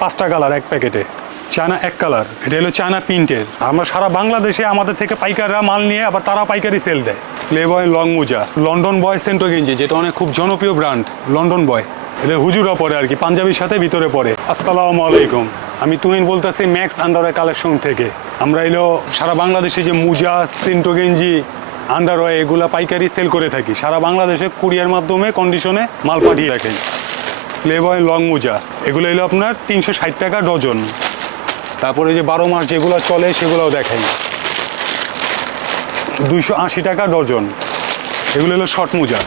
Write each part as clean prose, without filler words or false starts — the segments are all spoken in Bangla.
5টা কালার এক প্যাকেটে। চায়না এক কালার, এটা হলো চায়না প্রিন্টের। আমরা সারা বাংলাদেশে আমাদের থেকে পাইকাররা মাল নিয়ে আবার তারা পাইকারি সেল দেয়। প্লেবয় লং মোজা, লন্ডন বয় সেন্টো গেঞ্জি, যেটা অনেক খুব জনপ্রিয় ব্র্যান্ড লন্ডন বয়। এটা হুজুরা পরে আর কি, পাঞ্জাবির সাথে ভিতরে পরে। আসসালামু আলাইকুম, আমি তুহিন বলতেছি ম্যাক্স আন্ডারওয়্যার কালেকশন থেকে। আমরা এলো সারা বাংলাদেশে যে মোজা, সেন্টো গেঞ্জি, আন্ডারওয়্যার এগুলা পাইকারি সেল করে থাকি। সারা বাংলাদেশে কুরিয়ার মাধ্যমে কন্ডিশনে মাল পাঠিয়ে রাখি। প্লেবয় লং মোজা, এগুলো এলো আপনার 360 টাকা ডজন। তারপরে যে 12 মাস যেগুলো চলে সেগুলোও দেখাই, 280 টাকা ডজন। এগুলো হলো শর্ট মোজা।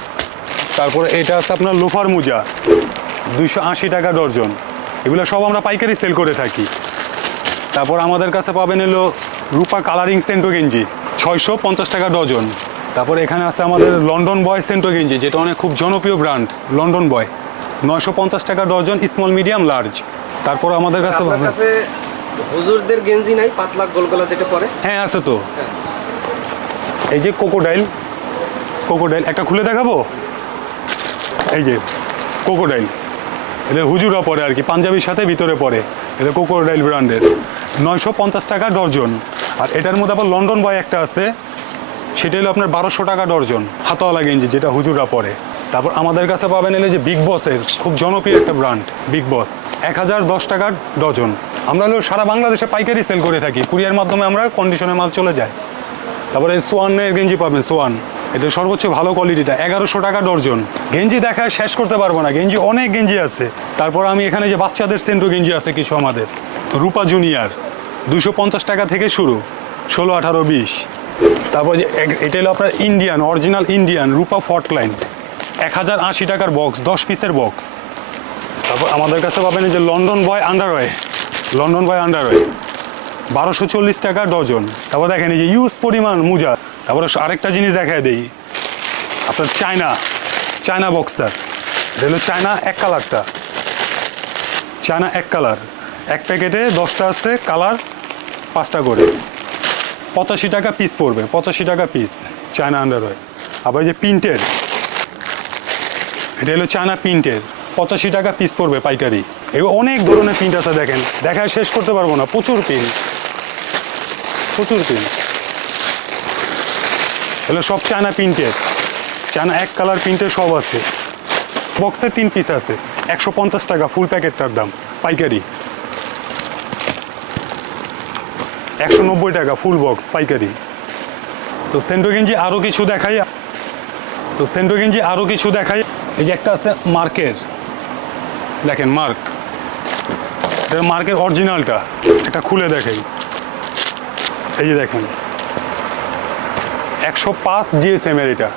তারপরে এটা আছে আপনার লোফার মোজা, 280 টাকা ডজন। এগুলো সব আমরা পাইকারি সেল করে থাকি। তারপর আমাদের কাছে পাবেন এলো রূপা কালারিং সেন্টো গেঞ্জি, 650 টাকা ডজন। তারপরে এখানে আছে আমাদের লন্ডন বয় সেন্টো গেঞ্জি, যেটা অনেক খুব জনপ্রিয় ব্র্যান্ড লন্ডন বয়, 950 টাকা ডজন, স্মল মিডিয়াম লার্জ। তারপর আমাদের কাছে হুজুরদের গেঞ্জি নাই, পাতলা গোলগলা যেটা পরে? হ্যাঁ আছে তো। এই যে কোকোডাইল, কোকোডাইল একটা খুলে দেখাবো। এই যে কোকোডাইল, এটা হুজুরা পরে আর কি, পাঞ্জাবির সাথে ভিতরে পরে। এটা কোকোডাইল ব্র্যান্ডের, 950 টাকা ডর্জন। আর এটার মধ্যে আবার লন্ডন বয় একটা আছে, সেটা হলো আপনার 1200 টাকা ডর্জন, হাতওয়ালা গেঞ্জি, যেটা হুজুরা পরে। তারপর আমাদের কাছে পাবেন এলে যে বিগ বসের খুব জনপ্রিয় একটা ব্র্যান্ড বিগ বস, 1010 টাকা ডজন। আমরা হলো সারা বাংলাদেশে পাইকারি সেল করে থাকি, কুরিয়ার মাধ্যমে আমরা কন্ডিশনে মাল চলে যায়। তারপরে সোয়ানের গেঞ্জি পাবেন, সোয়ান, এটা সর্বোচ্চ ভালো কোয়ালিটিটা, 1100 টাকা ডর্জন। গেঞ্জি দেখায় শেষ করতে পারবো না, গেঞ্জি অনেক গেঞ্জি আছে। তারপর আমি এখানে যে বাচ্চাদের সেন্টো গেঞ্জি আছে কিছু আমাদের, রূপা জুনিয়র, 250 টাকা থেকে শুরু, 16, 18, 20। তারপর যে এটা হলো আপনার ইন্ডিয়ান, অরিজিনাল ইন্ডিয়ান রূপা ফর্টলাইন, 1080 টাকার বক্স, 10 পিসের বক্স। তারপর আমাদের কাছে পাবেন যে লন্ডন বয় আন্ডারওয়্যার, লন্ডন বয় আন্ডারওয়্যার, 1240 টাকা ডজন। তারপর দেখেন এই যে ইউজ পরিমাণ মোজা। তারপরে আরেকটা জিনিস দেখায় দেই, আপনার চায়না, চায়না বক্সার, এটা হলো চায়না এক কালারটা, চায়না এক কালার, এক প্যাকেটে 10টা আছে কালার, 5টা করে, 85 টাকা পিস পড়বে, 85 টাকা পিস চায়না আন্ডারওয়্যার। আবার এই যে প্রিন্টের, এটা হলো চায়না প্রিন্টের, 85 টাকা পিস পড়বে পাইকারি। এগুলো অনেক ধরনের প্রিন্ট আছে, দেখেন দেখায় শেষ করতে পারবো না, প্রচুর প্রিন্ট, প্রচুর প্রিন্ট। এগুলো সব চায়না প্রিন্টের, চায়না এক কালার প্রিন্টের সব আছে। বক্সে 3 পিস আছে, 150 টাকা ফুল প্যাকেটটার দাম পাইকারি, 190 টাকা ফুল বক্স পাইকারি। তো সেন্টো গেঞ্জি আরও কিছু দেখাই, তো সেন্টো গেঞ্জি আরও কিছু দেখাই। এই যে একটা আছে মার্কের, দেখেন মার্ক, এটা মার্কের অরিজিনালটা, এটা খুলে দেখাই। এই যে দেখেন 105 GSM এর, এটা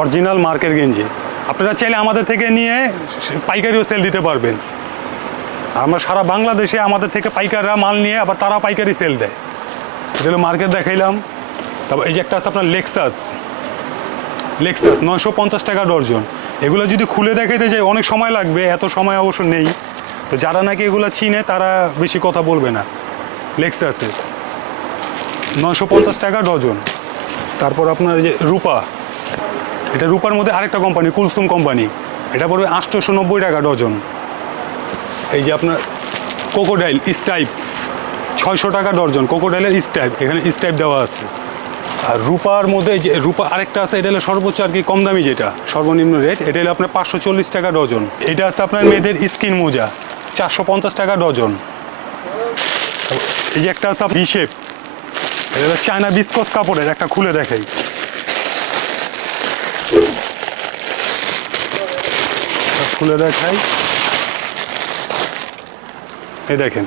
অরিজিনাল মার্কের গেঞ্জি। আপনারা চাইলে আমাদের থেকে নিয়ে পাইকারিও সেল দিতে পারবেন। আমরা সারা বাংলাদেশে আমাদের থেকে পাইকাররা মাল নিয়ে আবার তারা পাইকারি সেল দেয়। এটা হলো মার্কেট দেখাইলাম। তারপর এই যে একটা আছে আপনার লেক্সাস, লেক্সাস 950 টাকা ডর্জন। এগুলো যদি খুলে দেখাইতে যাই অনেক সময় লাগবে, এত সময় অবশ্য নেই। তো যারা নাকি এগুলো চিনে তারা বেশি কথা বলবে না। লেক্সাসের 950 টাকা ডজন। তারপর আপনার যে রূপা, এটা রূপার মধ্যে আরেকটা কোম্পানি, কুলসুম কোম্পানি, এটা পড়বে 890 টাকা ডজন। এই যে আপনার কোকোডাইল স্টাইপ, 600 টাকা ডর্জন, কোকোডাইলের স্টাইপ, এখানে স্টাইপ দেওয়া আছে। আর রূপার মধ্যে এই যে রূপা আরেকটা আছে, এটা হলো সর্বোচ্চ আর কি কম দামি, যেটা সর্বনিম্ন রেট, এটা হলো আপনার 540 টাকা ডজন। এটা আছে আপনার মেয়েদের স্কিন মোজা, 450 টাকা ডজন। এই যে একটা আছে ভি শেপ, এটা হলো চায়না বিস্কস কাপড়ের, একটা খুলে দেখাই। খুলে দেখাই, এই দেখেন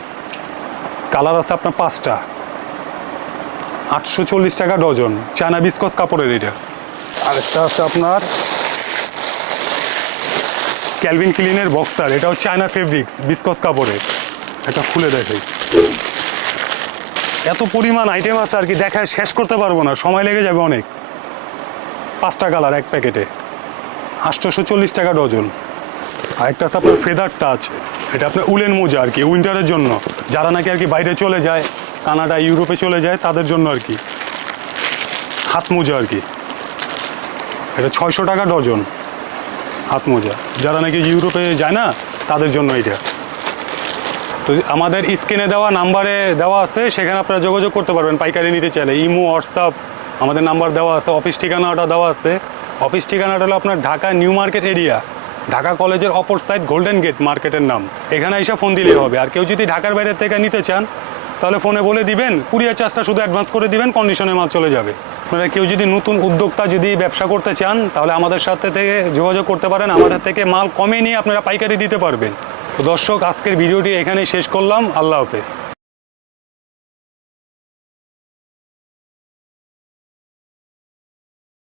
কালার আছে আপনার 5টা, 840 টাকা ডজন, চায়না বিস্কস কাপড়ের এটা। আরেকটা আছে আপনার ক্যালভিন ক্লিনের বক্সার, এটাও চায়না ফেব্রিক্স বিস্কস কাপড়ের, একটা খুলে দেখাই। এত পরিমাণ আইটেম আছে আর কি, দেখায় শেষ করতে পারবো না, সময় লেগে যাবে অনেক। 5টা কালার এক প্যাকেটে, 840 টাকা ডজন। আরেকটা আছে আপনার ফেদার টাচ, এটা আপনার উলেন মোজা আর কি, উইন্টারের জন্য, যারা নাকি আর কি বাইরে চলে যায়, কানাডা ইউরোপে চলে যায় তাদের জন্য আর কি, হাত মোজা আর কি। এটা 600 টাকা ডজন হাত মোজা, যারা নাকি ইউরোপে যায় না তাদের জন্য এটা। তো আমাদের স্ক্রিনে দেওয়া নাম্বারে দেওয়া আছে, সেখানে আপনারা যোগাযোগ করতে পারবেন পাইকারি নিতে চাইলে। ইমো, হোয়াটসঅ্যাপ আমাদের নাম্বার দেওয়া আছে, অফিস ঠিকানাটা দেওয়া আছে। অফিস ঠিকানাটা হলো আপনার Dhaka new market area, Dhaka কলেজের অপর সাইড গোল্ডেন গেট মার্কেটের নাম। এখানে এসে ফোন দিলেই হবে। আর কেউ যদি ঢাকার বাইরে থেকে নিতে চান তাহলে ফোনে বলে দিবেন, কুরিয়ার চার্জটা শুধু অ্যাডভান্স করে দিবেন, কন্ডিশনে মাল চলে যাবে। আপনারা কেউ যদি নতুন উদ্যোক্তা যদি ব্যবসা করতে চান তাহলে আমাদের সাথে থেকে যোগাযোগ করতে পারেন, আমাদের থেকে মাল কমে নিয়ে আপনারা পাইকারি দিতে পারবেন। তো দর্শক, আজকের ভিডিওটি এখানেই শেষ করলাম। আল্লাহ হাফেজ।